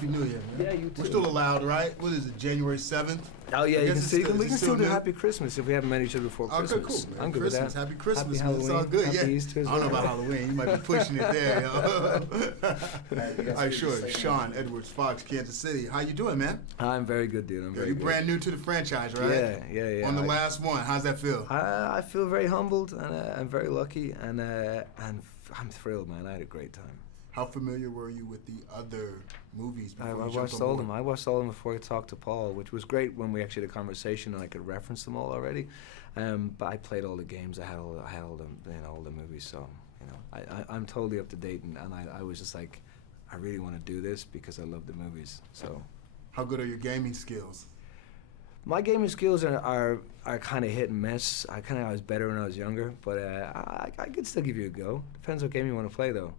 Happy New Year, man. Yeah, you too. We're still allowed, right? What is it, January 7th? Oh, yeah, you can see. We can still do new? Happy Christmas if we haven't met each other before Christmas. Okay, cool, man. I'm good Christmas, with that. Happy Christmas, Happy man. It's all good, Halloween, yeah. Happy Easter as I don't know well. about Halloween. You might be pushing it there, yo. All right, sure. Shawn, Edwards, Fox, Kansas City. How you doing, man? I'm very good, dude. I'm very You're good. brand new to the franchise, right? Yeah. On the last one, how's that feel? I feel very humbled, and I'm very lucky, and I'm thrilled, man. I had a great time. How familiar were you with the other movies before I you jumped watched on all board? of them. I watched all of them before I talked to Paul, which was great when we actually had a conversation and I could reference them all already. But I played all the games. I had all the movies. So I'm totally up to date, and I was just like, I really want to do this because I love the movies. So. How good are your gaming skills? My gaming skills are kind of hit and miss. I was better when I was younger, but I could still give you a go. Depends what game you want to play, though.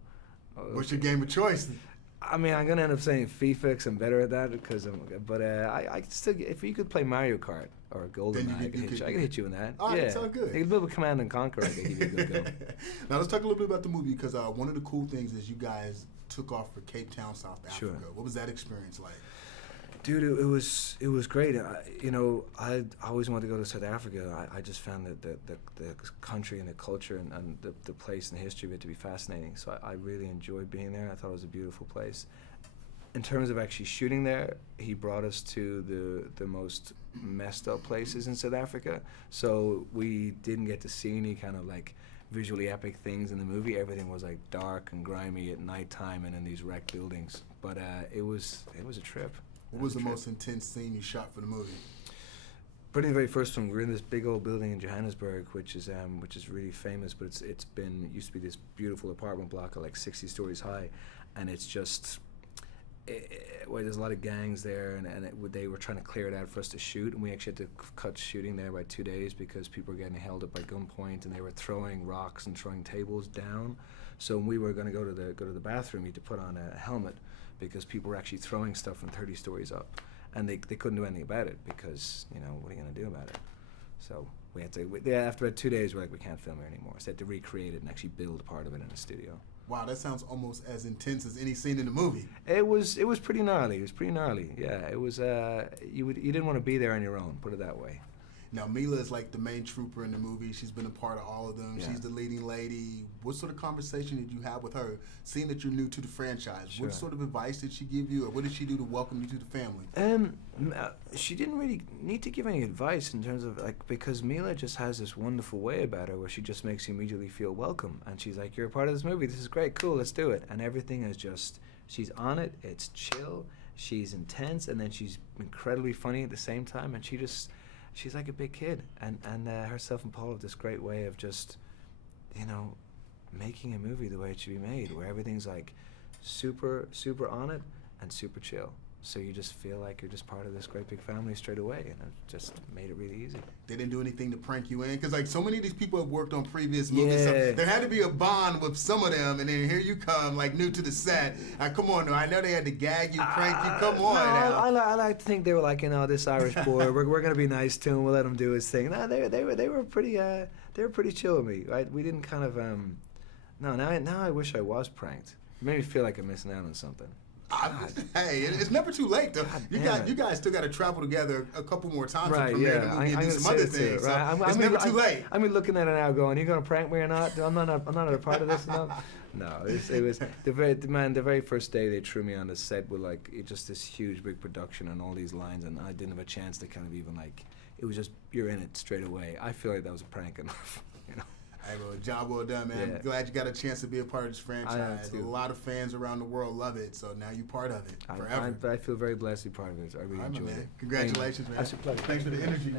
What's your game of choice? I mean, I'm gonna end up saying FIFA 'cause I'm better at that. But I still, if you could play Mario Kart or GoldenEye, I could hit you in that. All right, yeah, it's all good. A little bit Command and Conquer, I could give you a good go. Now let's talk a little bit about the movie because one of the cool things is you guys took off for Cape Town, South Africa. Sure. What was that experience like? Dude, it was great. I always wanted to go to South Africa. I just found that the country and the culture and the place and the history of it to be fascinating. So I really enjoyed being there. I thought it was a beautiful place. In terms of actually shooting there, he brought us to the most messed up places in South Africa. So we didn't get to see any kind of like visually epic things in the movie. Everything was like dark and grimy at nighttime and in these wrecked buildings. But it was a trip. What was the most intense scene you shot for the movie? Probably the very first one. We're in this big old building in Johannesburg, which is really famous, but it used to be this beautiful apartment block of like 60 stories high, and it's just well, there's a lot of gangs there, and they were trying to clear it out for us to shoot, and we actually had to cut shooting there by 2 days because people were getting held up by gunpoint, and they were throwing rocks and throwing tables down. So when we were going to go to the bathroom, you had to put on a helmet because people were actually throwing stuff from 30 stories up, and they couldn't do anything about it because what are you going to do about it? So we had to. After about 2 days, we're like, we can't film here anymore. So they had to recreate it and actually build part of it in a studio. Wow, that sounds almost as intense as any scene in the movie. It was pretty gnarly. It was pretty gnarly. Yeah, it was. You didn't want to be there on your own. Put it that way. Now, Mila is like the main trooper in the movie. She's been a part of all of them. Yeah. She's the leading lady. What sort of conversation did you have with her, seeing that you're new to the franchise? Sure. What sort of advice did she give you, or what did she do to welcome you to the family? She didn't really need to give any advice in terms of, because Mila just has this wonderful way about her where she just makes you immediately feel welcome. And she's like, you're a part of this movie. This is great. Cool. Let's do it. And everything is just, she's on it. It's chill. She's intense. And then she's incredibly funny at the same time. And she's like a big kid, and herself and Paul have this great way of just, making a movie the way it should be made, where everything's like super, super on it and super chill. So you just feel like you're just part of this great big family straight away, and it just made it really easy. They didn't do anything to prank you in? Because so many of these people have worked on previous movies, so there had to be a bond with some of them, and then here you come, new to the set. Come on, I know they had to gag you, prank you, come on now. I like to think they were like, this Irish boy, we're going to be nice to him, we'll let him do his thing. No, they were pretty chill with me, right? We didn't kind of, now I wish I was pranked. It made me feel like I'm missing out on something. Hey, it's never too late though. You guys still got to travel together a couple more times to premiere the movie and do some other things. Right? So it's never too late. I'm looking at it now, going, "You gonna prank me or not? I'm not a part of this." No, it was the very first day they threw me on the set with just this huge big production and all these lines, and I didn't have a chance to kind of even it was just you're in it straight away. I feel like that was a prank enough, Hey, well, job well done, man. Yeah. I'm glad you got a chance to be a part of this franchise. A lot of fans around the world love it, so now you're part of it forever. I feel very blessed to be part of it. I really enjoyed it. Congratulations, man. That's a pleasure. Thanks for the interview, man.